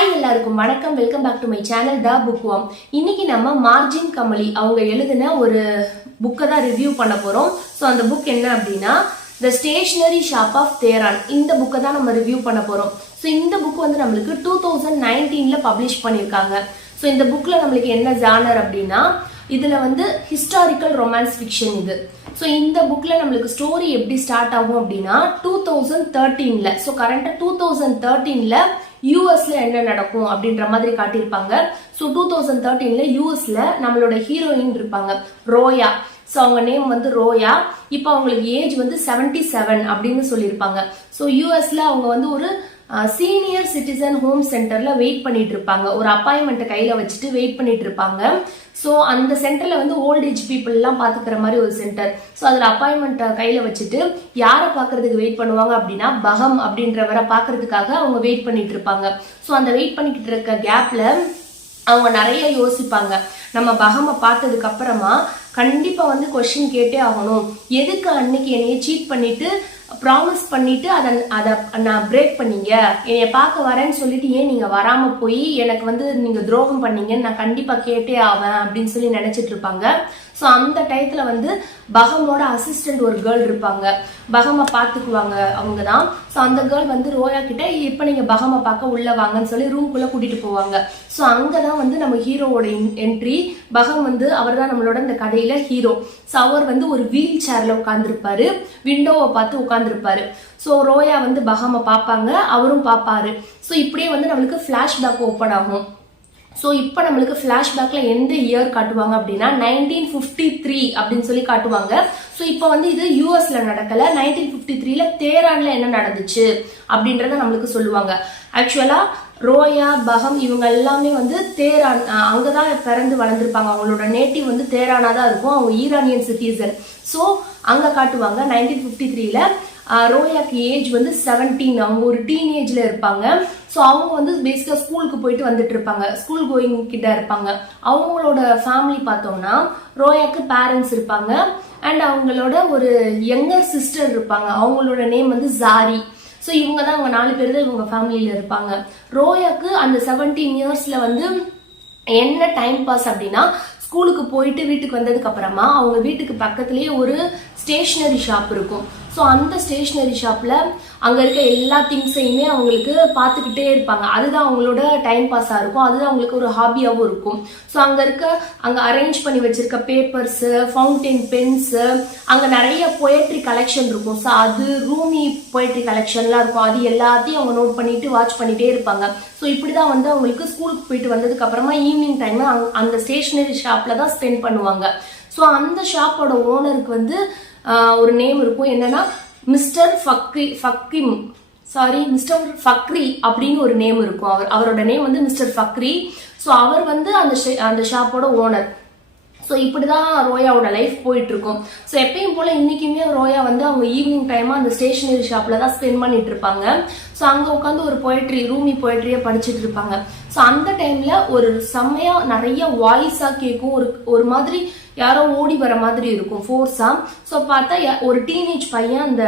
Hi எல்லாருக்கும் வணக்கம். Welcome back to my channel the Bookworm. இன்னைக்கு நம்ம மார்ஜின் கமலி அவங்க எழுதின ஒரு புக்கை தான் ரிவ்யூ பண்ண போறோம். ஸோ அந்த புக் என்ன அப்படின்னா த ஸ்டேஷனரி ஷாப் ஆஃப் தேரான். இந்த புக்கை தான் நம்ம ரிவ்யூ பண்ண போறோம். ஸோ இந்த புக் வந்து நம்மளுக்கு 2019ல பப்ளிஷ் பண்ணியிருக்காங்க. ஸோ இந்த புக்ல நம்மளுக்கு என்ன ஜானர் அப்படின்னா இதுல வந்து ஹிஸ்டாரிக்கல் ரொமான்ஸ் ஃபிக்ஷன் இது. ஸோ இந்த புக்ல நம்மளுக்கு ஸ்டோரி எப்படி ஸ்டார்ட் ஆகும் அப்படின்னா 2013ல, ஸோ கரண்டா 2013ல யூஎஸ்ல என்ன நடக்கும் அப்படின்ற மாதிரி காட்டியிருப்பாங்க. ஸோ 2013ல யூஎஸ்ல நம்மளோட ஹீரோயின் இருப்பாங்க ரோயா. ஸோ அவங்க நேம் வந்து ரோயா. இப்போ அவங்களுக்கு ஏஜ் வந்து 77 அப்படின்னு சொல்லியிருப்பாங்க. ஸோ யூஎஸ்ல அவங்க வந்து ஒரு சீனியர் சிட்டிசன் ஹோம் சென்டர்ல வெயிட் பண்ணிட்டு இருப்பாங்க. ஒரு அப்பாயின்மெண்ட் கையில வச்சுட்டு வெயிட் பண்ணிட்டு இருப்பாங்க. ஸோ அந்த சென்டர்ல வந்து ஓல்ட் ஏஜ் பீப்புள் எல்லாம் பாத்துக்கிற மாதிரி ஒரு சென்டர். ஸோ அதுல அப்பாயின்மெண்ட் கையில வச்சுட்டு யாரை பாக்குறதுக்கு வெயிட் பண்ணுவாங்க அப்படின்னா பகம் அப்படின்றவரை பாக்குறதுக்காக அவங்க வெயிட் பண்ணிட்டு இருப்பாங்க. ஸோ அந்த வெயிட் பண்ணிக்கிட்டு இருக்க கேப்ல அவங்க நிறைய யோசிப்பாங்க. நம்ம பகமை பார்த்ததுக்கு அப்புறமா கண்டிப்பா வந்து கொஸ்டின் கேட்டே ஆகணும். எதுக்கு அன்னைக்கு என்னைய சீட் பண்ணிட்டு ப்ராமிஸ் பண்ணிட்டு அதை நான் பிரேக் பண்ணீங்க, என்னைய பார்க்க வரேன்னு சொல்லிட்டு ஏன் நீங்க வராம போய் எனக்கு வந்து நீங்க துரோகம் பண்ணீங்கன்னு நான் கண்டிப்பா கேட்டே ஆவேன் அப்படின்னு சொல்லி நினைச்சிட்டு இருப்பாங்க. ஸோ அந்த டயத்துல வந்து பகமோட அசிஸ்டன்ட் ஒரு கேர்ள் இருப்பாங்க. பகமை பார்த்துக்குவாங்க அவங்க தான். ஸோ அந்த கேர்ள் வந்து ரோயா கிட்ட இப்போ நீங்க பகமை பார்க்க உள்ள வாங்கன்னு சொல்லி ரூம்குள்ள கூட்டிட்டு போவாங்க. ஸோ அங்கதான் வந்து நம்ம ஹீரோவோட என்ட்ரி. பகம் வந்து அவர் தான் நம்மளோட இந்த கதையில ஹீரோ. ஸோ அவர் வந்து ஒரு வீல் சேர்ல உட்கார்ந்துருப்பாரு, விண்டோவை பார்த்து உட்கார்ந்துருப்பாரு. ஸோ ரோயா வந்து பகமை பார்ப்பாங்க, அவரும் பார்ப்பாரு. ஸோ இப்படியே வந்து நம்மளுக்கு பிளாஷ்பேக் ஓப்பன் ஆகும். ஸோ இப்போ நம்மளுக்கு பிளாஷ்பேக்ல எந்த இயர் காட்டுவாங்க அப்படின்னா 1953 அப்படின்னு சொல்லி காட்டுவாங்க. ஸோ இப்போ வந்து இது யூஎஸ்ல நடக்கல, 1953ல தேரான்ல என்ன நடந்துச்சு அப்படின்றத நம்மளுக்கு சொல்லுவாங்க. ஆக்சுவலா ரோயா பகம் இவங்க எல்லாமே வந்து தேரான் அங்கதான் பிறந்து வளர்ந்துருப்பாங்க. அவங்களோட நேட்டிவ் வந்து தேரானா தான் இருக்கும். அவங்க ஈரானியன் சிட்டிசன். ஸோ அங்க காட்டுவாங்க 1953ல ரோயாக்கு ஏஜ் வந்து 17. அவங்க ஒரு டீனேஜ்ல இருப்பாங்க. ஸோ அவங்க வந்து பேசிக்கா ஸ்கூலுக்கு போயிட்டு வந்துட்டு இருப்பாங்க, ஸ்கூல் கோயிங் கிட்ட இருப்பாங்க. அவங்களோட ஃபேமிலி பார்த்தோம்னா ரோயாக்கு பேரண்ட்ஸ் இருப்பாங்க அண்ட் அவங்களோட ஒரு யங்கர் சிஸ்டர் இருப்பாங்க. அவங்களோட நேம் வந்து ஜாரி. ஸோ இவங்க தான் அவங்க 4 பேர் தான் இவங்க ஃபேமிலியில இருப்பாங்க. ரோயாக்கு அந்த 17 இயர்ஸ்ல வந்து என்ன டைம் பாஸ் அப்படின்னா ஸ்கூலுக்கு போயிட்டு வீட்டுக்கு வந்ததுக்கு அப்புறமா அவங்க வீட்டுக்கு பக்கத்துலயே ஒரு ஸ்டேஷனரி ஷாப் இருக்கும். ஸோ அந்த ஸ்டேஷனரி ஷாப்ல அங்க இருக்க எல்லா திங்ஸையுமே அவங்களுக்கு பார்த்துக்கிட்டே இருப்பாங்க. அதுதான் அவங்களோட டைம் பாஸா இருக்கும், அதுதான் அவங்களுக்கு ஒரு ஹாபியாவும் இருக்கும். ஸோ அங்க அரேஞ்ச் பண்ணி வச்சிருக்க பேப்பர்ஸ், ஃபவுண்டைன் பென்ஸ், அங்க நிறைய போயட்ரி கலெக்ஷன் இருக்கும். ஸோ அது ரூமி போயட்ரி கலெக்ஷன்லாம் இருக்கும். அது எல்லாத்தையும் அவங்க நோட் பண்ணிட்டு வாட்ச் பண்ணிட்டே இருப்பாங்க. ஸோ இப்படிதான் வந்து அவங்களுக்கு ஸ்கூலுக்கு போயிட்டு வந்ததுக்கு அப்புறமா ஈவினிங் டைம் அந்த ஸ்டேஷனரி ஷாப்ல தான் ஸ்பெண்ட் பண்ணுவாங்க. ஸோ அந்த ஷாப்போட ஓனருக்கு வந்து ஒரு நேம் இருக்கும். என்னன்னா மிஸ்டர் ஃபக்ரி அப்படின்னு ஒரு நேம் இருக்கும். அவரோட நேம் வந்து மிஸ்டர் ஃபக்ரி. ஸோ அவர் வந்து அந்த ஷாப்போட ஓனர். ஸோ இப்படிதான் ரோயாவோட லைஃப் போயிட்டு இருக்கும். ஸோ எப்பயும் போல இன்னைக்குமே ரோயா வந்து அவங்க ஈவினிங் டைமா அந்த ஸ்டேஷனரி ஷாப்ல தான் ஸ்பெண்ட் பண்ணிட்டு இருப்பாங்க. ஸோ அங்க உட்காந்து ஒரு ரூமி போயட்ரியை படிச்சுட்டு இருப்பாங்க. ஸோ அந்த டைம்ல ஒரு செம்மையா நிறைய வாய்ஸா கேட்கும். ஒரு மாதிரி யாரோ ஓடி வர மாதிரி இருக்கும் ஃபோர்ஸா. ஸோ பார்த்தா ஒரு டீனேஜ் பையன் அந்த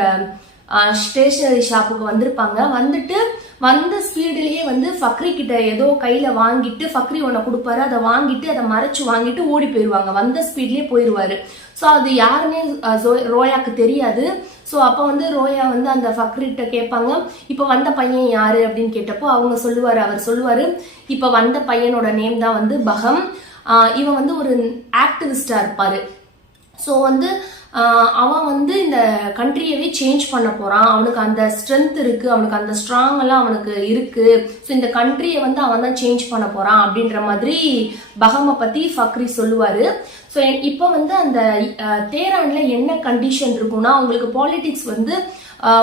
ஸ்டேஷனரி ஷாப்புக்கு வந்திருப்பாங்க. வந்துட்டு வந்த ஸ்பீடுலயே வந்து ஃபக்ரி கிட்ட ஏதோ கையில வாங்கிட்டு ஃபக்ரி ஒன்ன கொடுப்பாரு, அதை வாங்கிட்டு அதை மறைச்சு வாங்கிட்டு ஓடி போயிருவாங்க. வந்த ஸ்பீட்லயே போயிருவாரு. ஸோ அது யாருன்னே ரோயாக்கு தெரியாது. ஸோ அப்ப வந்து ரோயா வந்து அந்த ஃபக்ரிட்ட கேட்பாங்க, இப்ப வந்த பையன் யாரு அப்படின்னு கேட்டப்போ அவர் சொல்லுவாரு இப்ப வந்த பையனோட நேம் தான் வந்து பகம். இவன் வந்து ஒரு ஆக்டிவிஸ்டா இருப்பாரு. ஸோ வந்து அவன் வந்து இந்த கண்ட்ரியவே சேஞ்ச் பண்ண போறான். அவனுக்கு அந்த ஸ்ட்ரென்த் இருக்கு, அவனுக்கு அந்த ஸ்ட்ராங் எல்லாம் அவனுக்கு இருக்கு. ஸோ இந்த கண்ட்ரியை வந்து அவன் தான் சேஞ்ச் பண்ண போறான் அப்படின்ற மாதிரி பகமை பத்தி ஃபக்ரி சொல்லுவாரு. ஸோ இப்போ வந்து அந்த தேரான்ல என்ன கண்டிஷன் இருக்கும்னா அவங்களுக்கு பாலிடிக்ஸ் வந்து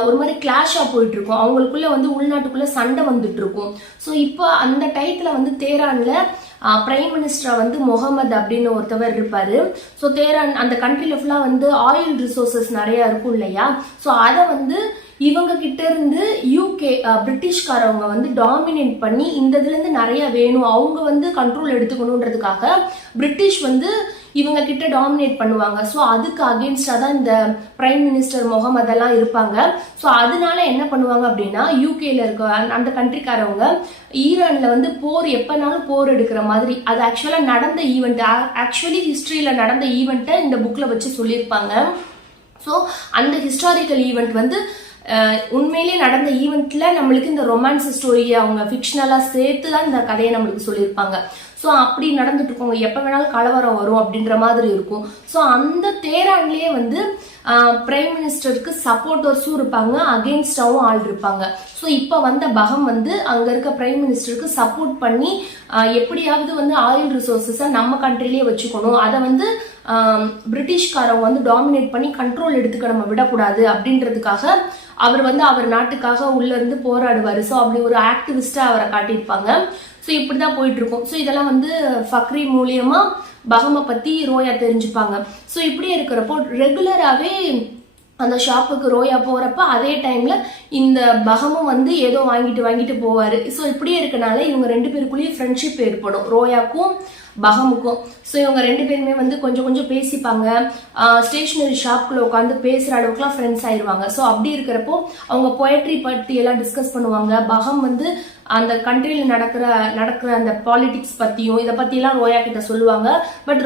ஒரு மாதிரி கிளாஷா போயிட்டு இருக்கும். அவங்களுக்குள்ள வந்து உள்நாட்டுக்குள்ள சண்டை வந்துட்டு இருக்கும். ஸோ இப்போ அந்த டயத்துல வந்து தேரான்ல பிரைம் மினிஸ்டரா வந்து முகமது அப்படின்னு ஒருத்தவர் இருப்பாரு. ஸோ தேரான் அந்த கண்ட்ரில ஃபுல்லா வந்து ஆயில் ரிசோர்சஸ் நிறைய இருக்கும் இல்லையா. ஸோ அதை வந்து இவங்க கிட்ட இருந்து யூகே பிரிட்டிஷ்காரவங்க வந்து டாமினேட் பண்ணி இந்த இதுல இருந்து நிறைய வேணும், அவங்க வந்து கண்ட்ரோல் எடுத்துக்கணும்ன்றதுக்காக பிரிட்டிஷ் வந்து இவங்க கிட்ட டாமினேட் பண்ணுவாங்க. ஸோ அதுக்கு அகேன்ஸ்டா தான் இந்த பிரைம் மினிஸ்டர் முகமது எல்லாம் இருப்பாங்க. ஸோ அதனால என்ன பண்ணுவாங்க அப்படின்னா யூகேல இருக்க அந்த கண்ட்ரிக்காரவங்க ஈரான்ல வந்து போர் எப்பனாலும் போர் எடுக்கிற மாதிரி, அது ஆக்சுவலா நடந்த ஈவெண்ட், ஆக்சுவலி ஹிஸ்டரியில நடந்த ஈவெண்ட்டை இந்த புக்ல வச்சு சொல்லியிருப்பாங்க. ஸோ அந்த ஹிஸ்டாரிக்கல் ஈவெண்ட் வந்து உண்மையிலேயே நடந்த ஈவெண்ட்ல நம்மளுக்கு இந்த ரொமான்ஸ் ஸ்டோரியை அவங்க ஃபிக்ஷனலா சேர்த்து தான் இந்த கதையை நம்மளுக்கு சொல்லியிருப்பாங்க. ஸோ அப்படி நடந்துட்டு இருக்கோங்க, எப்போ வேணாலும் கலவரம் வரும் அப்படின்ற மாதிரி இருக்கும். ஸோ அந்த தேரான்லயே வந்து பிரைம் மினிஸ்டருக்கு சப்போர்ட்டர்ஸும் இருப்பாங்க, அகெயின்ஸ்டாவும் ஆள் இருப்பாங்க. ஸோ இப்போ வந்த பகம் வந்து அங்க இருக்க பிரைம் மினிஸ்டருக்கு சப்போர்ட் பண்ணி எப்படியாவது வந்து ஆயில் ரிசோர்ஸஸை நம்ம கண்ட்ரிலேயே வச்சுக்கணும், அதை வந்து பிரிட்டிஷ்காரவங்க வந்து டாமினேட் பண்ணி கண்ட்ரோல் எடுத்துக்க நம்ம விடக்கூடாது அப்படின்றதுக்காக அவர் வந்து அவர் நாட்டுக்காக உள்ள இருந்து போராடுவாரு. ஸோ அப்படி ஒரு ஆக்டிவிஸ்டா அவரை காட்டியிருப்பாங்க. ஸோ இப்படிதான் போயிட்டு இருக்கும். ஸோ இதெல்லாம் வந்து ஃபக்ரி மூலியமா பகமை பத்தி ரோயா தெரிஞ்சுப்பாங்க. ஸோ இப்படி இருக்கிறப்போ ரெகுலராகவே அந்த ஷாப்புக்கு ரோயா போறப்ப அதே டைம்ல இந்த பகமும் வந்து ஏதோ வாங்கிட்டு போவாரு. ஸோ இப்படியே இருக்கனால இவங்க 2 பேருக்குள்ளேயே ஃப்ரெண்ட்ஷிப் ஏற்படும், ரோயாக்கும் பகமுக்கும். ஸோ இவங்க 2 பேருமே வந்து கொஞ்சம் பேசிப்பாங்க, ஸ்டேஷனரி ஷாப்குள்ள உட்காந்து பேசுற அளவுக்குலாம் ஃப்ரெண்ட்ஸ் ஆயிடுவாங்க. ஸோ அப்படி இருக்கிறப்போ அவங்க போயட்ரி பத்தி எல்லாம் டிஸ்கஸ் பண்ணுவாங்க. பகம் வந்து அந்த கண்ட்ரியில நடக்கிற அந்த பாலிடிக்ஸ் பத்தியும் இதை பத்தி எல்லாம் ரோயா கிட்ட சொல்லுவாங்க. பட்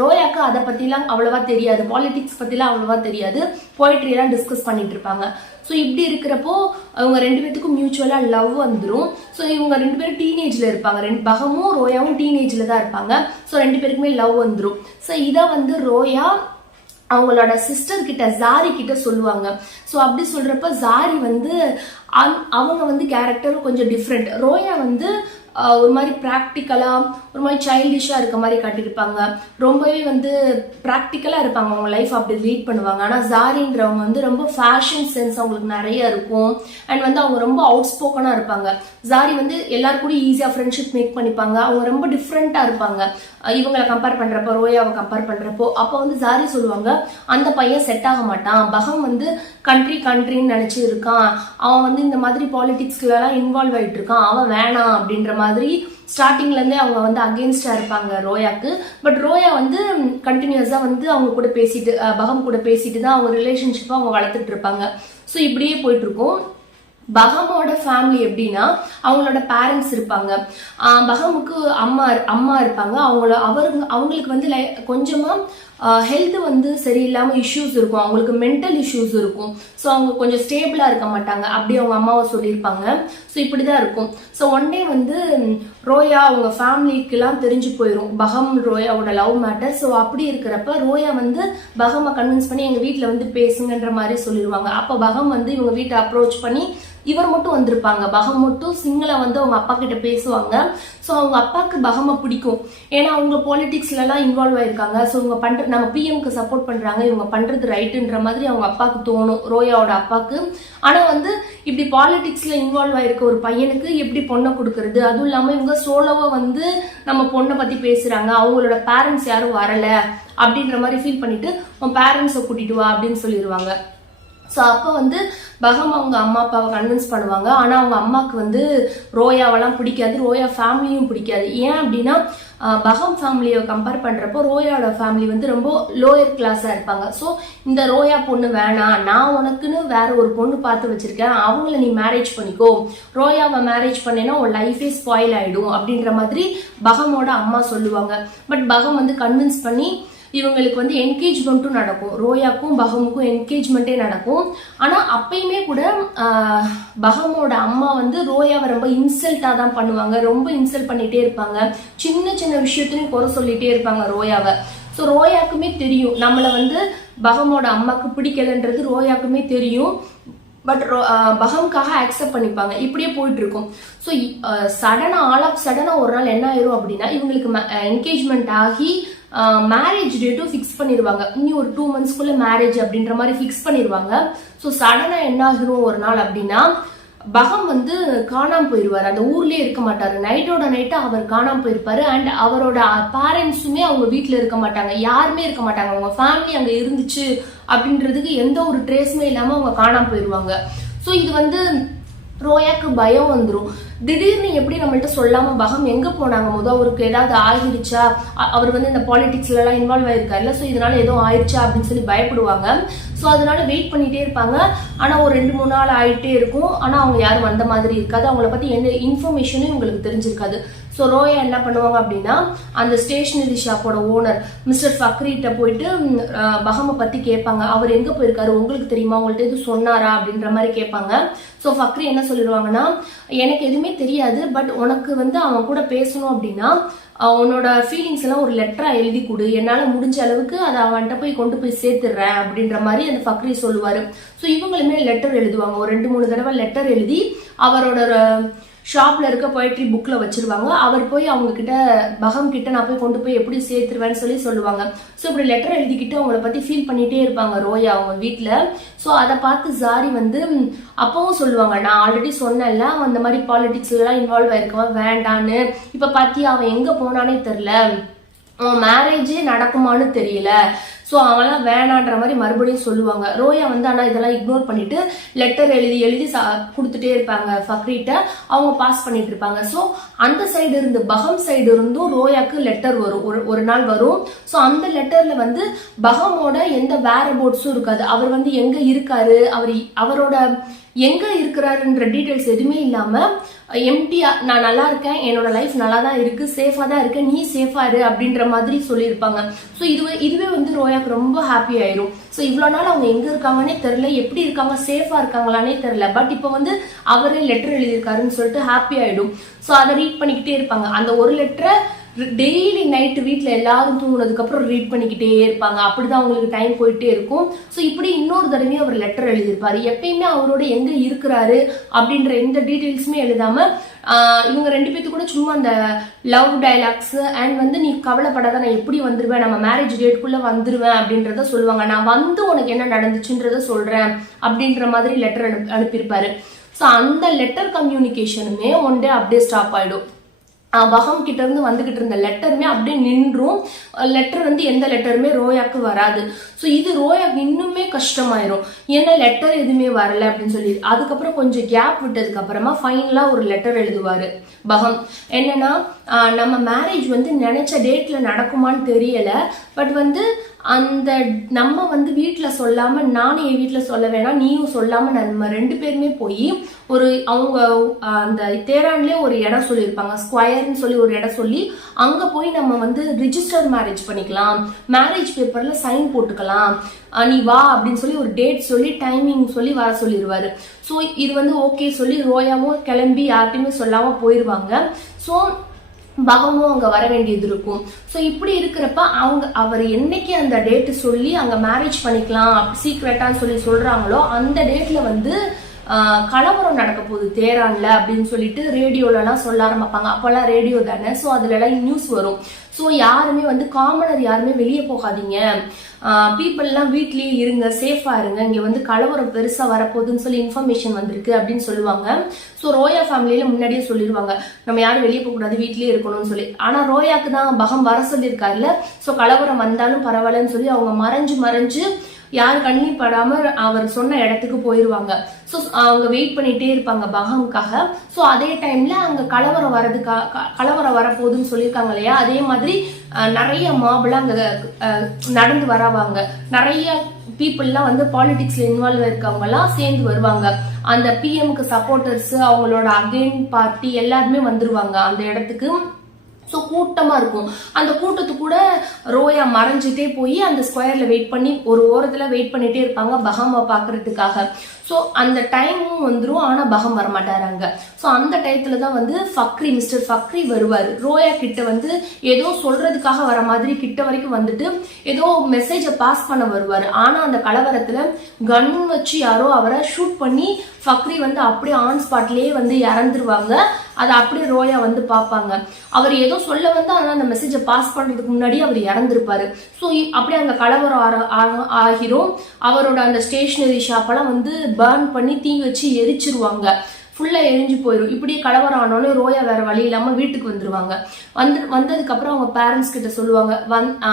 ரோயாக்கு அதை பத்திலாம் அவ்வளவா தெரியாது, பாலிடிக்ஸ் பத்திலாம் அவ்வளவா தெரியாது, போயட்ரி எல்லாம் டிஸ்கஸ் பண்ணிட்டு இருப்பாங்க. ஸோ இப்படி இருக்கிறப்போ அவங்க 2 பேத்துக்கும் மியூச்சுவலா லவ் வந்துடும். ஸோ இவங்க 2 பேரும் டீனேஜ்ல இருப்பாங்க, பகமும் ரோயாவும் டீனேஜ்ல தான் இருப்பாங்க. ஸோ 2 பேருக்குமே லவ் வந்துடும். ஸோ இதை வந்து ரோயா அவங்களோட சிஸ்டர் கிட்ட ஜாரி கிட்ட சொல்லுவாங்க. ஸோ அப்படி சொல்றப்ப ஜாரி வந்து அவங்க வந்து கேரக்டரும் கொஞ்சம் டிஃப்ரெண்ட். ரோயா வந்து ஒரு மாதிரி ப்ராக்டிக்கலா ஒரு மாதிரி சைல்டிஷா இருக்க மாதிரி காட்டியிருப்பாங்க, ரொம்பவே வந்து ப்ராக்டிக்கலா இருப்பாங்க, அவங்க லைஃப் அப்படி லீட் பண்ணுவாங்க. ஆனா ஜாரின்றவங்க வந்து ரொம்ப ஃபேஷன் சென்ஸ் அவங்களுக்கு நிறைய இருக்கும். அண்ட் வந்து அவங்க ரொம்ப அவுட் ஸ்போக்கனா இருப்பாங்க. ஜாரி வந்து எல்லாரும் கூட ஈஸியா ஃப்ரெண்ட்ஷிப் மேக் பண்ணிப்பாங்க, அவங்க ரொம்ப டிஃப்ரெண்டா இருப்பாங்க இவங்களை கம்பேர் பண்றப்போ, ரோயாவை கம்பேர் பண்றப்போ. அப்போ வந்து ஜாரி சொல்லுவாங்க, அந்த பையன் செட் ஆக மாட்டான், பகம் வந்து கண்ட்ரின்னு நினைச்சு இருக்கான், அவன் வந்து இந்த மாதிரி பாலிடிக்ஸ்ல எல்லாம் இன்வால்வ் ஆயிட்டு இருக்கான், அவன் வேணாம் அப்படின்ற மாதிரி ஸ்டார்டிங்ல இருந்தே அவங்க வந்து அகேன்ஸ்டா இருப்பாங்க ரோயாக்கு. பட் ரோயா வந்து கண்டினியூஸா வந்து அவங்க கூட பேசிட்டு, பகம் கூட பேசிட்டு தான் அவங்க ரிலேஷன்ஷிப்பை அவங்க வளர்த்துட்டு இருப்பாங்க. ஸோ இப்படியே போயிட்டு இருக்கும். பகமோட ஃபேமிலி எப்படின்னா அவங்களோட பேரண்ட்ஸ் இருப்பாங்க, பகமுக்கு அம்மா இருப்பாங்க. அவங்களுக்கு வந்து கொஞ்சமா ஹெல்த் வந்து சரியில்லாம இஷ்யூஸ் இருக்கும், அவங்களுக்கு மென்டல் இஷ்யூஸ் இருக்கும். ஸோ அவங்க கொஞ்சம் ஸ்டேபிளா இருக்க மாட்டாங்க, அப்படி அவங்க அம்மாவை சொல்லியிருப்பாங்க. ஸோ இப்படிதான் இருக்கும். ஸோ ஒன் டே வந்து ரோயா அவங்க ஃபேமிலிக்கு எல்லாம் தெரிஞ்சு போயிடும் பகம் ரோயாவோட லவ் மேட்டர். ஸோ அப்படி இருக்கிறப்ப ரோயா வந்து பகமை கன்வின்ஸ் பண்ணி எங்க வீட்டுல வந்து பேசுங்கன்ற மாதிரி சொல்லிடுவாங்க. அப்ப பகம் வந்து இவங்க வீட்டை அப்ரோச் பண்ணி இவர் மட்டும் வந்திருப்பாங்க, பகம் மட்டும் சிங்கிளா வந்து அவங்க அப்பா கிட்ட பேசுவாங்க. ஸோ அவங்க அப்பாவுக்கு பகமை பிடிக்கும், ஏன்னா அவங்க பாலிடிக்ஸ்ல எல்லாம் இன்வால்வ் ஆயிருக்காங்க. ஸோ இவங்க நம்ம பிஎம்க்கு சப்போர்ட் பண்றாங்க, இவங்க பண்றது ரைட்டுன்ற மாதிரி அவங்க அப்பாவுக்கு தோணும், ரோயாவோட அப்பாவுக்கு. ஆனா வந்து இப்படி பாலிடிக்ஸ்ல இன்வால்வ் ஆயிருக்க ஒரு பையனுக்கு எப்படி பொண்ணை கொடுக்கறது, அதுவும் இல்லாம இவங்க சோலோவா வந்து நம்ம பொண்ணை பத்தி பேசுறாங்க, அவங்களோட பேரண்ட்ஸ் யாரும் வரல அப்படின்ற மாதிரி ஃபீல் பண்ணிட்டு உன் பேரண்ட்ஸை கூட்டிட்டு வா அப்படின்னு சொல்லிடுவாங்க. ஸோ அப்போ வந்து பகம் அவங்க அம்மா அப்பாவை கன்வின்ஸ் பண்ணுவாங்க. ஆனா அவங்க அம்மாவுக்கு வந்து ரோயாவெல்லாம் பிடிக்காது, ரோயா ஃபேமிலியும் பிடிக்காது. ஏன் அப்படின்னா பகம் ஃபேமிலியை கம்பேர் பண்றப்போ ரோயாவோட ஃபேமிலி வந்து ரொம்ப லோயர் கிளாஸா இருப்பாங்க. ஸோ இந்த ரோயா பொண்ணு வேணாம், நான் உனக்குன்னு வேற ஒரு பொண்ணு பார்த்து வச்சிருக்கேன், அவங்கள நீ மேரேஜ் பண்ணிக்கோ, ரோயாவை மேரேஜ் பண்ணேன்னா உன் லைஃபே ஸ்பாயில் ஆயிடும் அப்படின்ற மாதிரி பகமோட அம்மா சொல்லுவாங்க. பட் பகம் வந்து கன்வின்ஸ் பண்ணி இவங்களுக்கு வந்து என்கேஜ்மெண்ட்டும் நடக்கும், ரோயாக்கும் பகமுக்கும் என்கேஜ்மெண்ட்டே நடக்கும். ஆனா அப்பயுமே கூட பகமோட அம்மா வந்து ரோயாவை ரொம்ப இன்சல்ட்டா தான் பண்ணுவாங்க, ரொம்ப இன்சல்ட் பண்ணிட்டே இருப்பாங்க, சின்ன சின்ன விஷயத்துலையும் குறை சொல்லிட்டே இருப்பாங்க ரோயாவை. ஸோ ரோயாக்குமே தெரியும் நம்மளை வந்து பகமோட அம்மாக்கு பிடிக்கலன்றது ரோயாக்குமே தெரியும். பட் பகம்காக அக்செப்ட் பண்ணிப்பாங்க. இப்படியே போயிட்டு இருக்கும். ஸோ சடனா ஒரு நாள் என்ன ஆயிரும் அப்படின்னா இவங்களுக்கு என்கேஜ்மெண்ட் ஆகி மேரேஜ் டேட்டும் ஃபிக்ஸ் பண்ணிடுவாங்க, இனி ஒரு 2 monthsக்குள்ள மேரேஜ் அப்படின்ற மாதிரி ஃபிக்ஸ் பண்ணிடுவாங்க. ஸோ சடனா என்ன ஆகிரும் ஒரு நாள் அப்படின்னா பகம் வந்து காணாம போயிருவாரு, அந்த ஊர்லயே இருக்க மாட்டாரு, நைட்டோட நைட்டா அவர் காணாம போயிருப்பாரு. அண்ட் அவரோட பேரண்ட்ஸுமே அவங்க வீட்டுல இருக்க மாட்டாங்க, யாருமே இருக்க மாட்டாங்க, அவங்க ஃபேமிலி அங்க இருந்துச்சு அப்படின்றதுக்கு எந்த ஒரு ட்ரேஸுமே இல்லாம அவங்க காணாம போயிருவாங்க. ஸோ இது வந்து ரோயாக்கு பயம் வந்துடும், திடீர்னு எப்படி நம்மள்ட்ட சொல்லாம பகம் எங்க போனாங்க, அவருக்கு ஏதாவது ஆகிருச்சா, அவர் வந்து இந்த பாலிடிக்ஸ்ல எல்லாம் இன்வால்வ் ஆயிருக்காருல்ல, சோ இதனால ஏதோ ஆயிடுச்சா அப்படின்னு சொல்லி பயப்படுவாங்க. சோ அதனால வெயிட் பண்ணிட்டே இருப்பாங்க. ஆனா ஒரு 2-3 நாள் ஆயிட்டே இருக்கும். ஆனா அவங்க யாரும் வந்த மாதிரி இருக்காது. அவங்கள பத்தி எந்த இன்ஃபர்மேஷனும் உங்களுக்கு தெரிஞ்சிருக்காது. ஸோ ரோயா என்ன பண்ணுவாங்க அப்படின்னா, அந்த ஸ்டேஷனரி ஷாப்போட ஓனர் மிஸ்டர் ஃபக்ரிட்ட போயிட்டு பகமை பத்தி கேட்பாங்க. அவர் எங்க போயிருக்காரு, உங்களுக்கு தெரியுமா, உங்கள்ட்ட எதுவும் சொன்னாரா அப்படின்ற மாதிரி கேட்பாங்க. ஸோ ஃபக்ரி என்ன சொல்லிடுவாங்கன்னா, எனக்கு எதுவுமே தெரியாது, பட் உனக்கு வந்து அவன் கூட பேசணும் அப்படின்னா உன்னோட ஃபீலிங்ஸ் எல்லாம் ஒரு லெட்டரா எழுதி கொடு, என்னால முடிஞ்ச அளவுக்கு அதை அவன்கிட்ட போய் கொண்டு போய் சேர்த்துடுறேன் அப்படின்ற மாதிரி அந்த ஃபக்ரி சொல்லுவாரு. ஸோ இவங்களுமே லெட்டர் எழுதுவாங்க. ஒரு 2-3 தடவை லெட்டர் எழுதி அவரோட ஷாப்ல இருக்க போயட்ரி புக்ல வச்சிருவாங்க. அவர் போய் அவங்க கிட்ட, பகம் கிட்ட நான் போய் கொண்டு போய் எப்படி சேர்த்துருவேன்னு சொல்லி சொல்லுவாங்க. ஸோ இப்படி லெட்டர் எழுதிக்கிட்டு அவங்கள பத்தி ஃபீல் பண்ணிட்டே இருப்பாங்க ரோயா அவங்க வீட்டுல. ஸோ அதை பார்த்து ஜாரி வந்து அப்பவும் சொல்லுவாங்க, நான் ஆல்ரெடி சொன்னேன்ல அந்த மாதிரி பாலிடிக்ஸ் எல்லாம் இன்வால்வ் ஆயிருக்கவன் வேண்டான்னு, இப்ப பாத்தியா அவன் எங்க போனானே தெரியல, மேரேஜே நடக்குமான்னு தெரியல, ஸோ அவெல்லாம் வேணான்ற மாதிரி மறுபடியும் சொல்லுவாங்க. ரோயா வந்து ஆனால் இதெல்லாம் இக்னோர் பண்ணிட்டு லெட்டர் எழுதி எழுதி கொடுத்துட்டே இருப்பாங்க ஃபக்ரிட்ட. அவங்க பாஸ் பண்ணிட்டு இருப்பாங்க. ஸோ அந்த சைடு இருந்து, பகம் சைடு இருந்தும் ரோயாக்கு லெட்டர் வரும், ஒரு நாள் வரும். ஸோ அந்த லெட்டர்ல வந்து பகமோட எந்த வேற போர்ட்ஸும் இருக்காது. அவர் வந்து எங்க இருக்காரு, அவரோட எங்க இருக்கிறாருன்ற டீடைல்ஸ் எதுவுமே இல்லாம எம்டியா, நான் நல்லா இருக்கேன், என்னோட லைஃப் நல்லா தான் இருக்கு, சேஃபா தான் இருக்கு, நீ சேஃபா இரு அப்படின்ற மாதிரி சொல்லியிருப்பாங்க. ஸோ இதுவே வந்து ரோயாக்கு ரொம்ப ஹாப்பி ஆயிரும். ஸோ இவ்வளவு நாள் அவங்க எங்க இருக்காங்கன்னே தெரியல, எப்படி இருக்காங்க, சேஃபா இருக்காங்களானே தெரியல, பட் இப்போ வந்து அவரே லெட்டர் எழுதியிருக்காருன்னு சொல்லிட்டு ஹாப்பி ஆயிடும். ஸோ அதை ரீட் பண்ணிக்கிட்டே இருப்பாங்க. அந்த ஒரு லெட்டரை டெய்லி நைட்டு வீட்டுல எல்லாரும் தூங்குனதுக்கு அப்புறம் ரீட் பண்ணிக்கிட்டே இருப்பாங்க. அப்படிதான் அவங்களுக்கு டைம் போயிட்டே இருக்கும். ஸோ இப்படி இன்னொரு தடவையும் அவர் லெட்டர் எழுதியிருப்பாரு. எப்பயுமே அவரோட எங்க இருக்கிறாரு அப்படின்ற எந்த டீட்டெயில்ஸுமே எழுதாம இவங்க 2 பேத்து கூட சும்மா அந்த லவ் டைலாக்ஸ் அண்ட் வந்து நீ கவலைப்படாத, நான் எப்படி வந்துருவேன், நம்ம மேரேஜ் டேட்குள்ள வந்துருவேன் அப்படின்றத சொல்லுவாங்க. நான் வந்து உனக்கு என்ன நடந்துச்சுன்றத சொல்றேன் அப்படின்ற மாதிரி லெட்டர் அனுப்பியிருப்பாரு. ஸோ அந்த லெட்டர் கம்யூனிகேஷனுமே ஒன் டே அப்படியே ஸ்டாப் ஆயிடும். பகம் கிட்ட இருந்து வந்துகிட்டு இருந்த லெட்டருமே அப்படியே நின்றும். லெட்டர் வந்து எந்த லெட்டருமே ரோயாக்கு வராது. ஸோ இது ரோயாக்கு இன்னுமே கஷ்டமாயிரும், ஏன்னா லெட்டர் எதுவுமே வரல அப்படின்னு சொல்லி. அதுக்கப்புறம் கொஞ்சம் கேப் விட்டதுக்கு அப்புறமா ஃபைனலா ஒரு லெட்டர் எழுதுவாரு பகம். என்னன்னா, நம்ம மேரேஜ் வந்து நினைச்ச டேட்ல நடக்குமான்னு தெரியல, பட் வந்து அந்த நம்ம வந்து வீட்டுல சொல்லாம, நானும் என் வீட்டுல சொல்ல வேணாம், நீயும் சொல்லாம, நம்ம 2 பேருமே போய் ஒரு அவங்க அந்த தேரான்லயே ஒரு இடம் சொல்லியிருப்பாங்க, ஸ்கொயர்னு சொல்லி ஒரு இடம் சொல்லி, அங்க போய் நம்ம வந்து ரிஜிஸ்டர் மேரேஜ் பண்ணிக்கலாம், மேரேஜ் பேப்பர்ல சைன் போட்டுக்கலாம், நீ வா அப்படின்னு சொல்லி ஒரு டேட் சொல்லி டைமிங் சொல்லி வர சொல்லிடுவாரு. ஸோ இது வந்து ஓகே சொல்லி ரோயாவும் கிளம்பி யார்ட்டையுமே சொல்லாம போயிருவாங்க. ஸோ பகமும் அங்க வர வேண்டியது இருக்கும். ஸோ இப்படி இருக்கிறப்ப அவர் என்னைக்கு அந்த டேட்டு சொல்லி அங்க மேரேஜ் பண்ணிக்கலாம் சீக்ரெட்டான்னு சொல்லி சொல்றாங்களோ அந்த டேட்ல வந்து கலவரம் நடக்க போகுது தேரான்ல அப்படின்னு சொல்லிட்டு ரேடியோல எல்லாம் சொல்ல ஆரம்பிப்பாங்க. அப்பெல்லாம் ரேடியோ தானே, ஸோ அதுல எல்லாம் நியூஸ் வரும். ஸோ யாருமே வந்து காமனர் யாருமே வெளியே போகாதீங்க, பீப்புள் எல்லாம் வீட்லயே இருங்க, சேஃபா இருங்க, இங்க வந்து கலவரம் பெருசா வரப்போகுதுன்னு சொல்லி இன்ஃபர்மேஷன் வந்திருக்கு அப்படின்னு சொல்லுவாங்க. ஸோ ரோயா ஃபேமிலியில முன்னாடியே சொல்லிடுவாங்க, நம்ம யாரும் வெளியே போக கூடாது, வீட்லயே இருக்கணும்னு சொல்லி. ஆனா ரோயாக்கு தான் பகம் வர சொல்லியிருக்காருல, ஸோ கலவரம் வந்தாலும் பரவாயில்லன்னு சொல்லி அவங்க மறைஞ்சு யார் கண்ணி படாம அவர் சொன்ன இடத்துக்கு போயிருவாங்க. ஸோ அவங்க வெயிட் பண்ணிட்டே இருப்பாங்க பகமுக்காக. ஸோ அதே டைம்ல அங்க கலவரம் வரப்போகுதுன்னு சொல்லியிருக்காங்க இல்லையா, அதே மாதிரி நிறைய மாப்லாம் அங்க நடந்து வரவாங்க. நிறைய பீப்புள்லாம் வந்து பாலிடிக்ஸ்ல இன்வால்வ் இருக்கவங்க எல்லாம் சேர்ந்து வருவாங்க. அந்த பிஎம்க்கு சப்போர்ட்டர்ஸ், அவங்களோட அகைன் பார்ட்டி எல்லாருமே வந்துருவாங்க அந்த இடத்துக்கு. ஸோ கூட்டமா இருக்கும். அந்த கூட்டத்து கூட ரோயா மறைஞ்சிட்டே போய் அந்த ஸ்கொயர்ல வெயிட் பண்ணி ஒரு ஓரத்துல வெயிட் பண்ணிட்டே இருப்பாங்க பகமை பாக்குறதுக்காக. ஸோ அந்த டைமும் வந்துடும், ஆனா பகம் வரமாட்டாராங்க. ஸோ அந்த டயத்துல தான் வந்து மிஸ்டர் ஃபக்ரி வருவாரு. ரோயா கிட்ட வந்து ஏதோ சொல்றதுக்காக வர மாதிரி கிட்ட வரைக்கும் வந்துட்டு ஏதோ மெசேஜ பாஸ் பண்ண வருவாரு. ஆனா அந்த கலவரத்துல கன் வச்சு யாரோ அவரை ஷூட் பண்ணி ஃபக்ரி வந்து அப்படியே ஆன் ஸ்பாட்லயே வந்து இறந்துருவாங்க. அதை அப்படியே ரோயா வந்து பாப்பாங்க. அவர் ஏதோ சொல்ல வந்து ஆனா அந்த மெசேஜ பாஸ் பண்றதுக்கு முன்னாடி அவர் இறந்திருப்பாரு. ஸோ அப்படியே அங்க கலவரம் ஆகிரும். அவரோட அந்த ஸ்டேஷனரி ஷாப் எல்லாம் வந்து பர்ன் பண்ணி தீ வச்சு எரிச்சிருவாங்க, ஃபுல்லா எரிஞ்சு போயிடும். இப்படியே கலவரம் ஆனாலும் ரோயா வேற வழி இல்லாம வீட்டுக்கு வந்துருவாங்க. வந்ததுக்கு அப்புறம் அவங்க பேரண்ட்ஸ் கிட்ட சொல்லுவாங்க,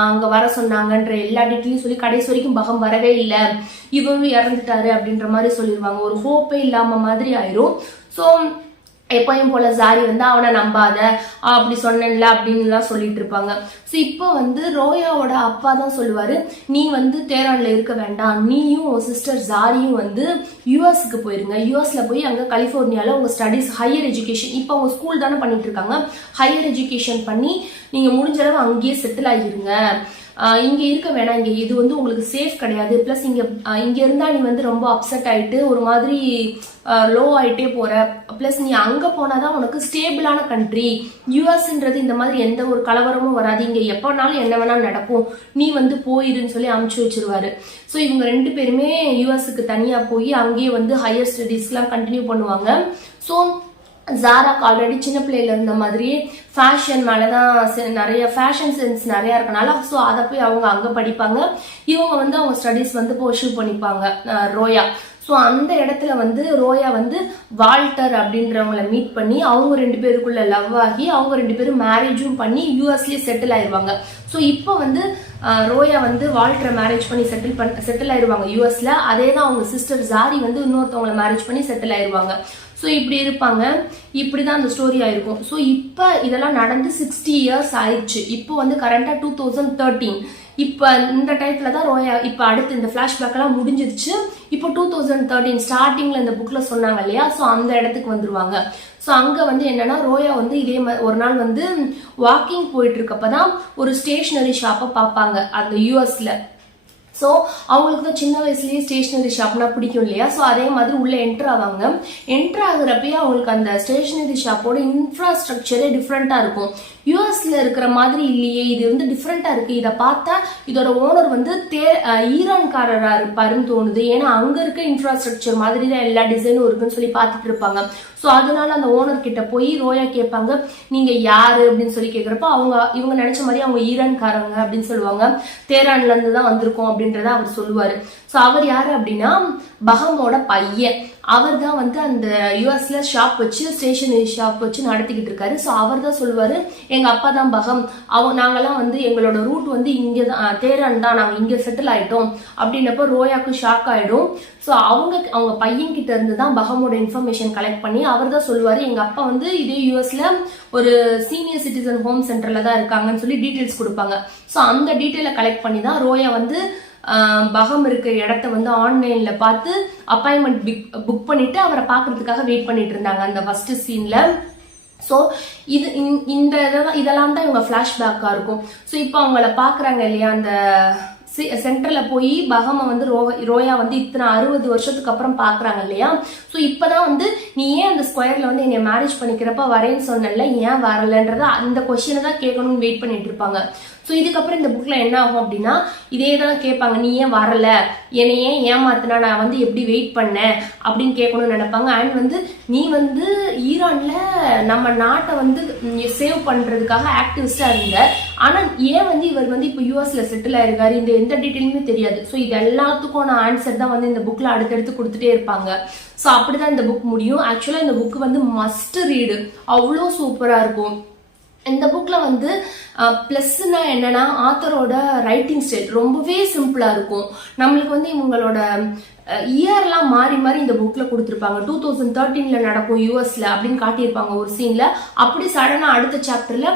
அங்க வர சொன்னாங்கன்ற எல்லா டீட்டெயிலும் சொல்லி கடைசி வரைக்கும் பகம் வரவே இல்லை, இவரும் இறந்துட்டாரு அப்படின்ற மாதிரி சொல்லிடுவாங்க. ஒரு ஹோப்பே இல்லாம மாதிரி ஆயிரும். ஸோ எப்பயும் போல ஜாரி வந்து அவனை நம்பாத அப்படி சொன்னேன்ல அப்படின்லாம் சொல்லிட்டு இருப்பாங்க. ஸோ இப்போ வந்து ரோயாவோட அப்பா தான் சொல்லுவாரு, நீ வந்து தேரான்ல இருக்க வேண்டாம், நீயும் உன் சிஸ்டர் ஜாரியும் வந்து யூஎஸ்க்கு போயிருங்க, யூஎஸ்ல போய் அங்க கலிபோர்னியால உங்க ஸ்டடிஸ் ஹையர் எஜுகேஷன், இப்போ அவங்க ஸ்கூல் தானே பண்ணிட்டு இருக்காங்க, ஹையர் எஜுகேஷன் பண்ணி நீங்க முடிஞ்ச அளவு அங்கேயே செட்டில் ஆகிருங்க, இங்க இருக்க வேணாம், இங்க இது வந்து உங்களுக்கு சேஃப் கிடையாது, பிளஸ் இங்க இருந்தா நீ வந்து ரொம்ப அப்செட் ஆயிட்டு ஒரு மாதிரி லோ ஆயிட்டே போற, பிளஸ் நீ அங்க போனாதான் உனக்கு ஸ்டேபிளான கண்ட்ரி, யூஎஸ்ன்றது இந்த மாதிரி எந்த ஒரு கலவரமும் வராது, இங்க எப்பனாலும் என்ன வேணாலும் நடக்கும், நீ வந்து போயிருன்னு சொல்லி அமுச்சு வச்சிருவாரு. ஸோ இவங்க 2 பேருமே யூஎஸ்க்கு தனியா போய் அங்கேயே வந்து ஹையர் ஸ்டடீஸ்லாம் கண்டினியூ பண்ணுவாங்க. ஸோ ஜாராக்கு ஆல்ரெடி சின்ன பிள்ளையில இருந்த மாதிரியே ஃபேஷன் மேலதான் நிறைய ஃபேஷன் சென்ஸ் நிறைய இருக்கனால ஸோ அதை போய் அவங்க அங்க படிப்பாங்க. இவங்க வந்து அவங்க ஸ்டடீஸ் வந்து பர்சூ பண்ணிப்பாங்க ரோயா. ஸோ அந்த இடத்துல வந்து ரோயா வந்து வால்டர் அப்படின்றவங்கள மீட் பண்ணி அவங்க 2 பேருக்குள்ள லவ் ஆகி அவங்க 2 பேரும் மேரேஜும் பண்ணி யூஎஸ்லயே செட்டில் ஆயிடுவாங்க. ஸோ இப்போ வந்து ரோயா வந்து வால்டரை மேரேஜ் பண்ணி செட்டில் ஆயிடுவாங்க யூஎஸ்ல. அதே தான் அவங்க சிஸ்டர் ஜாரி வந்து இன்னொருத்தவங்களை மேரேஜ் பண்ணி செட்டில் ஆயிடுவாங்க. ஸோ இப்படி இருப்பாங்க, இப்படிதான் அந்த ஸ்டோரி ஆயிருக்கும். ஸோ இப்போ இதெல்லாம் நடந்து 60 years ஆயிடுச்சு. இப்போ வந்து கரண்டா 2013. இப்ப இந்த டைப்ல தான் ரோயா இப்ப அடுத்து இந்த பிளாஷ்பேக் எல்லாம் முடிஞ்சிருச்சு. இப்போ 2013 ஸ்டார்டிங்ல இந்த புக்ல சொன்னாங்க இல்லையா, சோ அந்த இடத்துக்கு வந்துருவாங்க. சோ அங்க வந்து என்னன்னா ரோயா வந்து இதே ஒரு நாள் வந்து வாக்கிங் போயிட்டு இருக்கப்பதான் ஒரு ஸ்டேஷனரி ஷாப்பை பார்ப்பாங்க அந்த யூஎஸ்ல. ஸோ அவங்களுக்கு தான் சின்ன வயசுலயே ஸ்டேஷனரி ஷாப்னா பிடிக்கும் இல்லையா, ஸோ அதே மாதிரி உள்ள என்டர் ஆவாங்க. என்டர் ஆகுறப்பயே அவங்களுக்கு அந்த ஸ்டேஷனரி ஷாப்போட இன்ஃப்ராஸ்ட்ரக்சரே டிஃப்ரெண்டா இருக்கும். யூஎஸ்ல இருக்கிற மாதிரி இல்லையே, இது வந்து டிஃப்ரெண்டா இருக்கு, இதை பார்த்தா இதோட ஓனர் வந்து ஈரான்காரரா இருப்பாருன்னு தோணுது. ஏன்னா அங்க இருக்க இன்ஃப்ராஸ்ட்ரக்சர் மாதிரி தான் எல்லா டிசைனும் இருக்குன்னு சொல்லி பார்த்துட்டு இருப்பாங்க. ஸோ அதனால அந்த ஓனர் கிட்ட போய் ரோயா கேட்பாங்க, நீங்க யாரு அப்படின்னு சொல்லி கேட்கிறப்ப இவங்க நினைச்ச மாதிரி அவங்க ஈரான்காரங்க அப்படின்னு சொல்லுவாங்க. தேரான்ல இருந்து தான் வந்திருக்கோம் அப்படின்றத அவர் சொல்லுவாரு. ஸோ அவர் யாரு அப்படின்னா பஹமோட பையன். அவர் தான் வந்து அந்த யூஎஸ்ல ஷாப் வச்சு ஸ்டேஷனரி ஷாப் வச்சு நடத்திக்கிட்டு இருக்காரு. ஸோ அவர் தான் சொல்லுவாரு, எங்க அப்பா தான் பகம், நாங்கெல்லாம் வந்து எங்களோட ரூட் வந்து இங்கதான் தேரான் தான், நாங்க இங்க செட்டில் ஆயிட்டோம் அப்படின்னப்ப ரோயாக்கு ஷாக் ஆயிடும். ஸோ அவங்க பையன் கிட்ட இருந்து தான் பகமோட இன்ஃபர்மேஷன் கலெக்ட் பண்ணி அவர் தான் சொல்லுவாரு, எங்க அப்பா வந்து இதே யூஎஸ்ல ஒரு சீனியர் சிட்டிசன் ஹோம் சென்டர்ல தான் இருக்காங்கன்னு சொல்லி டீடைல்ஸ் கொடுப்பாங்க. ஸோ அந்த டீட்டெயிலை கலெக்ட் பண்ணி தான் ரோயா வந்து பகம் இருக்கிற இடத்த வந்து ஆன்லைன்ல பார்த்து அப்பாயின்மெண்ட் புக் பண்ணிட்டு அவரை பாக்குறதுக்காக வெயிட் பண்ணிட்டு இருந்தாங்க அந்த ஃபர்ஸ்ட் சீன்ல. ஸோ இதெல்லாம் தான் இவங்க பிளாஷ்பேக்கா இருக்கும். ஸோ இப்போ அவங்கள பாக்குறாங்க இல்லையா, அந்த சென்டர்ல போய் பகம வந்து ரோயா வந்து இத்தனை 60 வருஷத்துக்கு அப்புறம் பாக்குறாங்க இல்லையா. ஸோ இப்பதான் வந்து நீ ஏன் அந்த ஸ்கொயர்ல வந்து என்னை மேரேஜ் பண்ணிக்கிறப்ப வரேன்னு சொன்னல, ஏன் வரலன்றத அந்த கொஸ்டினை தான் கேட்கணும்னு வெயிட் பண்ணிட்டு இருப்பாங்க. ஸோ இதுக்கப்புறம் இந்த புக்ல என்ன ஆகும் அப்படின்னா இதே தான் கேட்பாங்க, நீ ஏன் வரல, என்னை ஏன் ஏமாத்தினா, நான் வந்து எப்படி வெயிட் பண்ணேன் அப்படின்னு கேட்கணும்னு நினைப்பாங்க. அண்ட் வந்து நீ வந்து ஈரான்ல நம்ம நாட்டை வந்து சேவ் பண்றதுக்காக ஆக்டிவிஸ்டா இருந்த, ஆனா ஏன் வந்து இவர் வந்து இப்போ யூஎஸ்ல செட்டில் ஆயிருக்காரு, இந்த எந்த டீட்டெயிலுமே தெரியாது. ஸோ இது எல்லாத்துக்கும் நான் ஆன்சர் தான் வந்து இந்த புக்ல அடுத்தடுத்து கொடுத்துட்டே இருப்பாங்க. ஸோ அப்படிதான் இந்த புக் முடியும். ஆக்சுவலா இந்த புக் வந்து மஸ்ட் ரீடு, அவ்வளோ சூப்பரா இருக்கும். இந்த புக்ல வந்து பிளஸ்னா என்னன்னா ஆத்தரோட ரைட்டிங் ஸ்டைல் ரொம்பவே சிம்பிளா இருக்கும். நம்மளுக்கு வந்து இவங்களோட இயர்லாம் மாறி மாறி இந்த புக்ல கொடுத்துருப்பாங்க. 2013ல நடக்கும் யூஎஸ்ல அப்படின்னு காட்டியிருப்பாங்க ஒரு சீன்ல. அப்படி சடனா அடுத்த சாப்டர்ல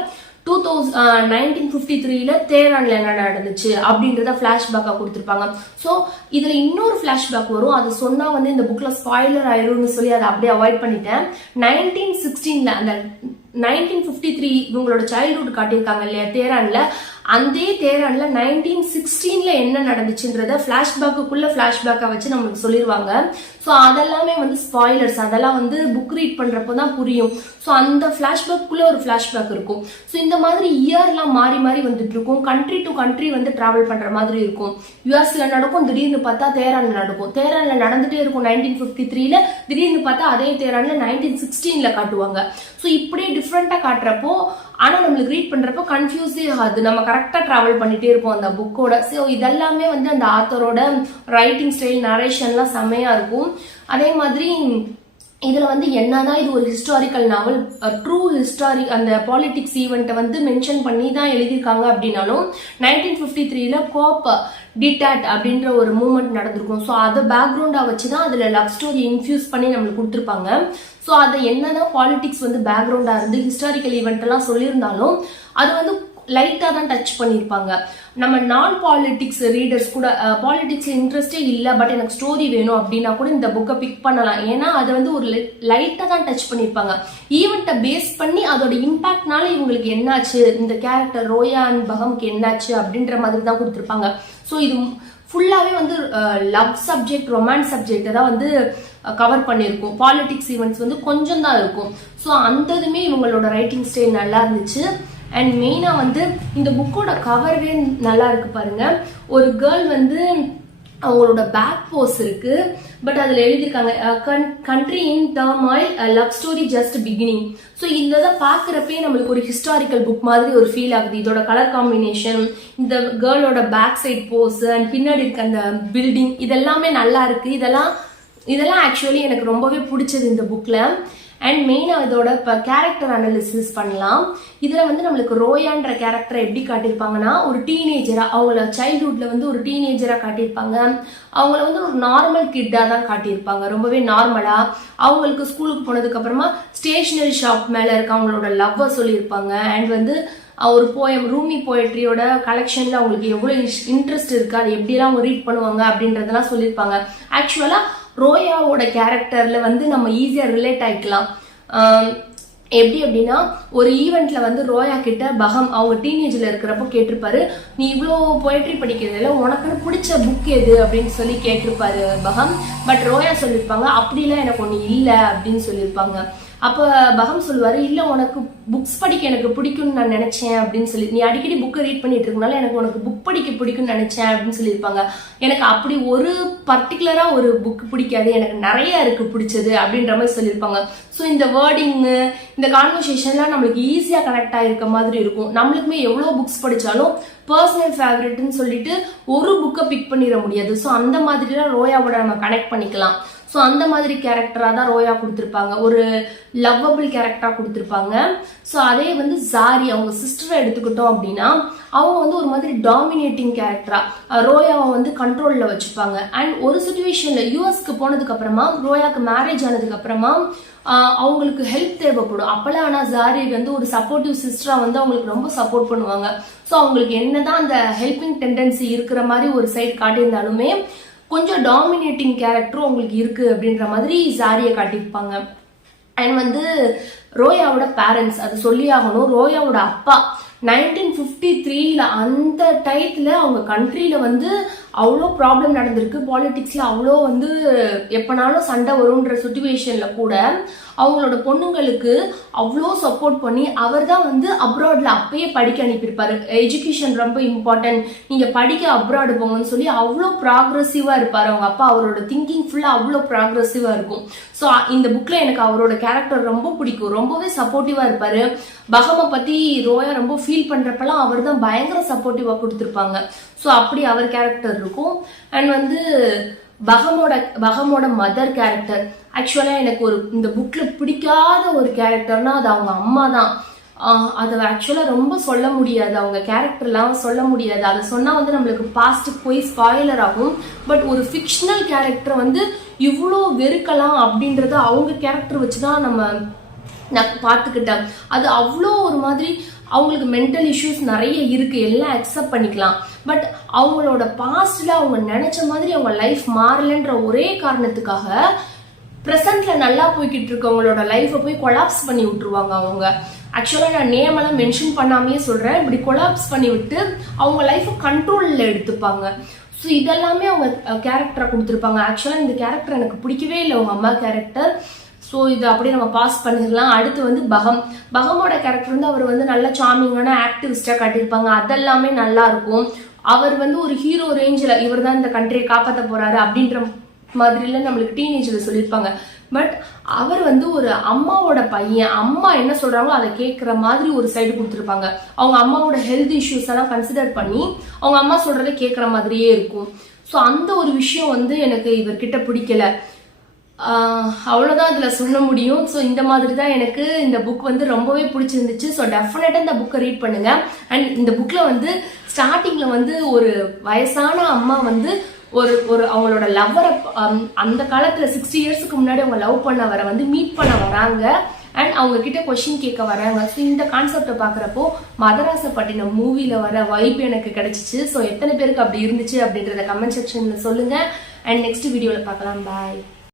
1953ல தேரான்ல என்ன நடந்துச்சு அப்படின்றத பிளாஷ்பேக்கா கொடுத்திருப்பாங்க. சோ இதுல இன்னொரு பிளாஷ்பேக் வரும், அது சொன்னா வந்து இந்த புக்ல ஸ்பாயிலர் ஆயிரும்னு சொல்லி அதை அப்படியே அவாய்ட் பண்ணிட்டேன். 1916ல அந்த 1953 இவங்களோட சைல்ட்ஹுட் காட்டியிருக்காங்க இல்லையா தேரான்ல, அந்த தேரான்ல 1916ல என்ன நடந்துச்சுன்றத பிளாஷ்பேக்குள்ள பிளாஷ்பேக்கா வச்சு நம்மளுக்கு சொல்லிடுவாங்க. ஸோ அதெல்லாமே வந்து ஸ்பாயிலர்ஸ், அதெல்லாம் வந்து புக் ரீட் பண்றப்போ தான் புரியும். ஸோ அந்த பிளாஷ்பேக்குள்ள ஒரு பிளாஷ்பேக் இருக்கும். ஸோ இந்த மாதிரி இயர்லாம் மாறி மாறி வந்துட்டு இருக்கும். கண்ட்ரி டு கண்ட்ரி வந்து டிராவல் பண்ற மாதிரி இருக்கும். யூஎஸ்ல நடக்கும், திடீர்னு பார்த்தா தேரான்ல நடக்கும். தேரான்ல நடந்துட்டே இருக்கும் 1953ல, திடீர்னு பார்த்தா அதே தேரான்ல 1916ல காட்டுவாங்க. ஸோ இப்படியே டிஃப்ரெண்டா காட்டுறப்போ ஆனா நம்மளுக்கு ரீட் பண்றப்போ கன்ஃபியூஸே ஆகுது, நம்ம கரெக்டா டிராவல் பண்ணிட்டே இருப்போம் அந்த புக்கோட. ஸோ இதெல்லாமே வந்து அந்த ஆத்தரோட ரைட்டிங் ஸ்டைல், நரேஷன்லாம் செம்மையா இருக்கும். அதே மாதிரி இதுல வந்து என்னதான் இது ஒரு ஹிஸ்டாரிக்கல் நாவல், ட்ரூ ஹிஸ்டாரி அந்த பாலிடிக்ஸ் ஈவெண்ட்டை வந்து மென்ஷன் பண்ணி தான் எழுதியிருக்காங்க அப்படின்னாலும் 1953ல கோப் டிடாட் அப்படின்ற ஒரு மூவ்மெண்ட் நடந்திருக்கும். ஸோ அதை பேக்ரவுண்டா வச்சுதான் அதுல லவ் ஸ்டோரி இன்ஃபியூஸ் பண்ணி நம்மளுக்கு கொடுத்துருப்பாங்க. ஸோ அதை என்னதான் பாலிடிக்ஸ் வந்து பேக்ரவுண்டா இருந்து ஹிஸ்டாரிக்கல் ஈவெண்ட் எல்லாம் சொல்லியிருந்தாலும் அது வந்து லைட்டா தான் டச் பண்ணிருப்பாங்க. நம்ம நான் பாலிடிக்ஸ் ரீடர்ஸ் கூட பாலிடிக்ஸ்ல இன்ட்ரெஸ்டே இல்லை பட் எனக்கு ஸ்டோரி வேணும் அப்படின்னா கூட இந்த புக்கை பிக் பண்ணலாம். ஏன்னா அதை வந்து ஒரு லைட்டா தான் டச் பண்ணிருப்பாங்க. ஈவெண்ட்டை பேஸ் பண்ணி அதோட இம்பாக்ட்னால இவங்களுக்கு என்னாச்சு, இந்த கேரக்டர் ரோயா அண்ட் பகம்க்கு என்னாச்சு அப்படின்ற மாதிரி தான் கொடுத்துருப்பாங்க. ஸோ இது ஃபுல்லாவே வந்து லவ் சப்ஜெக்ட், ரொமான்ஸ் சப்ஜெக்ட் தான் வந்து கவர் பண்ணியிருக்கும். பாலிடிக்ஸ் ஈவெண்ட்ஸ் வந்து கொஞ்சம் தான் இருக்கும். ஸோ அந்த இதுமே இவங்களோட ரைட்டிங் ஸ்டைல் நல்லா இருந்துச்சு. அண்ட் மெயினா வந்து இந்த புக்கோட கவர்வே நல்லா இருக்கு பாருங்க. ஒரு கேர்ள் வந்து அவங்களோட பேக் போஸ் இருக்கு, பட் அதுல எழுதியிருக்காங்க country in turmoil love story just beginning. So இந்த பாக்குறப்பே நம்மளுக்கு ஒரு ஹிஸ்டாரிக்கல் புக் மாதிரி ஒரு ஃபீல் ஆகுது. இதோட கலர் காம்பினேஷன், இந்த கேர்ளோட பேக் சைட் போஸ் அண்ட் பின்னாடி இருக்க அந்த பில்டிங் இதெல்லாமே நல்லா இருக்கு. இதெல்லாம் ஆக்சுவலி எனக்கு ரொம்பவே பிடிச்சது இந்த புக்ல. அண்ட் மெயினா இதோட இப்போ கேரக்டர் அனாலிசிஸ் பண்ணலாம். இதுல வந்து நம்மளுக்கு ரோயான்ற கேரக்டரை எப்படி காட்டியிருப்பாங்கன்னா ஒரு டீனேஜரா, அவங்கள சைல்ட்ஹுட்ல வந்து ஒரு டீனேஜரா காட்டியிருப்பாங்க. அவங்கள வந்து ஒரு நார்மல் கிட்டா தான் காட்டியிருப்பாங்க, ரொம்பவே நார்மலா. அவங்களுக்கு ஸ்கூலுக்கு போனதுக்கு அப்புறமா ஸ்டேஷனரி ஷாப் மேல இருக்க அவங்களோட லவ்வை சொல்லியிருப்பாங்க. அண்ட் வந்து ஒரு போயம் ரூமி போயட்ரியோட கலெக்ஷன்ல அவங்களுக்கு எவ்வளவு இன்ட்ரெஸ்ட் இருக்கு, அதை எப்படியெல்லாம் அவங்க ரீட் பண்ணுவாங்க அப்படின்றதெல்லாம் சொல்லியிருப்பாங்க. ஆக்சுவலா ரோயாவோட கேரக்டர்ல வந்து நம்ம ஈஸியா ரிலேட் ஆயிக்கலாம். எப்படி அப்படின்னா ஒரு ஈவெண்ட்ல வந்து ரோயா கிட்ட பகம் அவங்க டீனேஜ்ல இருக்கிறப்போ கேட்டிருப்பாரு, நீ இவ்வளோ போயட்ரி படிக்கிறதுல உனக்குன்னு பிடிச்ச புக் எது அப்படின்னு சொல்லி கேட்டிருப்பாரு பகம். பட் ரோயா சொல்லியிருப்பாங்க அப்படிலாம் எனக்கு ஒண்ணு இல்லை அப்படின்னு சொல்லியிருப்பாங்க. அப்ப பகம் சொல்லுவாரு, இல்ல உனக்கு புக்ஸ் படிக்க எனக்கு பிடிக்கும்னு நான் நினைச்சேன் அப்படின்னு சொல்லி, நீ அடிக்கடி புக்கை ரீட் பண்ணிட்டு இருக்கனால எனக்கு உனக்கு புக் படிக்க பிடிக்கும்னு நினைச்சேன் அப்படின்னு சொல்லியிருப்பாங்க. எனக்கு அப்படி ஒரு பர்டிகுலரா ஒரு புக் பிடிக்காது, எனக்கு நிறைய இருக்கு பிடிச்சது அப்படின்ற மாதிரி சொல்லியிருப்பாங்க. ஸோ இந்த வேர்டிங் இந்த கான்வர்சேஷன்லாம் நம்மளுக்கு ஈஸியா கனெக்ட் ஆயிருக்க மாதிரி இருக்கும். நம்மளுக்குமே எவ்வளவு புக்ஸ் படிச்சாலும் பர்சனல் ஃபேவரட்னு சொல்லிட்டு ஒரு புக்கை பிக் பண்ணிட முடியாது. ஸோ அந்த மாதிரிலாம் ரோயாவோட நம்ம கனெக்ட் பண்ணிக்கலாம். ஸோ அந்த மாதிரி கேரக்டரா தான் ரோயா கொடுத்துருப்பாங்க, ஒரு லவ்வபிள் கேரக்டரா கொடுத்துருப்பாங்க. ஸோ அதே வந்து ஜாரி அவங்க சிஸ்டரை எடுத்துக்கிட்டோம் அப்படின்னா அவங்க வந்து ஒரு மாதிரி டாமினேட்டிங் கேரக்டரா ரோயாவை வந்து கண்ட்ரோல்ல வச்சுப்பாங்க. அண்ட் ஒரு சிச்சுவேஷன்ல யூஎஸ்க்கு போனதுக்கு அப்புறமா ரோயாக்கு மேரேஜ் ஆனதுக்கு அப்புறமா அவங்களுக்கு ஹெல்ப் தேவைப்படும். அப்பெல்லாம் ஆனா ஜாரி வந்து ஒரு சப்போர்ட்டிவ் சிஸ்டரா வந்து அவங்களுக்கு ரொம்ப சப்போர்ட் பண்ணுவாங்க. ஸோ அவங்களுக்கு என்னதான் அந்த ஹெல்பிங் டெண்டன்சி இருக்கிற மாதிரி ஒரு சைட் காட்டியிருந்தாலுமே கொஞ்சம் டாமினேட்டிங் கேரக்டரும் உங்களுக்கு இருக்கு அப்படின்ற மாதிரி ஜாரியை காட்டியிருப்பாங்க. அண்ட் வந்து ரோயாவோட பேரண்ட்ஸ் அது சொல்லி ஆகணும். ரோயாவோட அப்பா 1953ல அந்த டயத்துல அவங்க கண்ட்ரியில வந்து அவ்வளோ ப்ராப்ளம் நடந்திருக்கு. பாலிடிக்ஸ்ல அவ்வளோ வந்து எப்பனாலும் சண்டை வரும்ன்ற சுச்சுவேஷன்ல கூட அவங்களோட பொண்ணுங்களுக்கு அவ்வளோ சப்போர்ட் பண்ணி அவர் தான் வந்து அப்ராட்ல அப்பயே படிக்க அனுப்பியிருப்பாரு. எஜுகேஷன் ரொம்ப இம்பார்ட்டன்ட், நீங்க படிக்க அப்ராடு போங்கன்னு சொல்லி அவ்வளோ ப்ராக்ரெசிவா இருப்பாரு அவங்க அப்பா. அவரோட திங்கிங் ஃபுல்லா அவ்வளோ ப்ராக்ரெசிவா இருக்கும். ஸோ இந்த புக்ல எனக்கு அவரோட கேரக்டர் ரொம்ப பிடிக்கும், ரொம்பவே சப்போர்ட்டிவா இருப்பாரு. பகமை பத்தி ரோயா ரொம்ப ஃபீல் பண்றப்பெல்லாம் அவர் தான் பயங்கர சப்போர்ட்டிவா கொடுத்துருப்பாங்க. ஸோ அப்படி அவர் கேரக்டர் இருக்கும். அண்ட் வந்து பகமோட மதர் கேரக்டர் ஆக்சுவலா எனக்கு இந்த புக்ல பிடிக்காத ஒரு கேரக்டர்னா அது அவங்க அம்மா தான். அதை ஆக்சுவலா ரொம்ப சொல்ல முடியாது, அவங்க கேரக்டர்லாம் சொல்ல முடியாது. அதை சொன்னா வந்து நம்மளுக்கு பாஸ்ட் போய் ஸ்பாயிலர் ஆகும். பட் ஒரு ஃபிக்ஷனல் கேரக்டர் வந்து இவ்வளோ வெறுக்கலாம் அப்படின்றத அவங்க கேரக்டர் வச்சுதான் நான் பார்த்துக்கிட்டேன். அது அவ்வளோ ஒரு மாதிரி அவங்களுக்கு மென்டல் இஷ்யூஸ் நிறைய இருக்கு, எல்லாம் அக்செப்ட் பண்ணிக்கலாம். பட் அவங்களோட பாஸ்ட்ல அவங்க நினைச்ச மாதிரி அவங்க லைஃப் மாறலன்ற ஒரே காரணத்துக்காக பிரசன்ட்ல நல்லா போய்கிட்டு இருக்கவங்களோட லைஃபை போய் கொலாப்ஸ் பண்ணி விட்டுருவாங்க அவங்க. ஆக்சுவலா நான் நேம் எல்லாம் மென்ஷன் பண்ணாமே சொல்றேன், இப்படி கொலாப்ஸ் பண்ணி விட்டு அவங்க லைஃபை கண்ட்ரோல்ல எடுத்துப்பாங்க. ஸோ இதெல்லாமே அவங்க கேரக்டரா கொடுத்துருப்பாங்க. ஆக்சுவலா இந்த கேரக்டர் எனக்கு பிடிக்கவே இல்லை, அவங்க அம்மா கேரக்டர். ஸோ இது அப்படியே நம்ம பாஸ் பண்ணிடலாம். அடுத்து வந்து பகமோட கேரக்டர் வந்து அவர் வந்து நல்ல சார்மிங்கான ஆக்டிவிஸ்டா காட்டியிருப்பாங்க, அதெல்லாமே நல்லா இருக்கும். அவர் வந்து ஒரு ஹீரோ ரேஞ்சில் இவர் தான் இந்த கண்ட்ரியை காப்பாற்ற போறாரு அப்படின்ற மாதிரில நம்மளுக்கு டீனேஜ்ல சொல்லியிருப்பாங்க. பட் அவர் வந்து ஒரு அம்மாவோட பையன், அம்மா என்ன சொல்றாங்களோ அதை கேட்கிற மாதிரி ஒரு சைடு கொடுத்துருப்பாங்க. அவங்க அம்மாவோட ஹெல்த் இஷ்யூஸ் எல்லாம் கன்சிடர் பண்ணி அவங்க அம்மா சொல்றதை கேட்கிற மாதிரியே இருக்கும். ஸோ அந்த ஒரு விஷயம் வந்து எனக்கு இவர்கிட்ட பிடிக்கல. அவ்வளவுதான் இதுல சொல்ல முடியும். ஸோ இந்த மாதிரி தான் எனக்கு இந்த புக் வந்து ரொம்பவே பிடிச்சிருந்துச்சு. ஸோ டெஃபினட்டா இந்த புக்கை ரீட் பண்ணுங்க. அண்ட் இந்த புக்ல வந்து ஸ்டார்டிங்ல வந்து ஒரு வயசான அம்மா வந்து ஒரு அவங்களோட லவ்வரை அந்த காலத்துல 60 இயர்ஸ்க்கு முன்னாடி அவங்க லவ் பண்ணவரை வந்து மீட் பண்ண வராங்க. அண்ட் அவங்க கிட்ட கொஸ்டின் கேட்க வராங்க. ஸோ இந்த கான்செப்டை பாக்குறப்போ மதராசப்பட்டினம் மூவில வர வைப் எனக்கு கிடைச்சிச்சு. ஸோ எத்தனை பேருக்கு அப்படி இருந்துச்சு அப்படின்றத கமெண்ட் செக்ஷன்ல சொல்லுங்க. அண்ட் நெக்ஸ்ட் வீடியோல பார்க்கலாம். பாய்.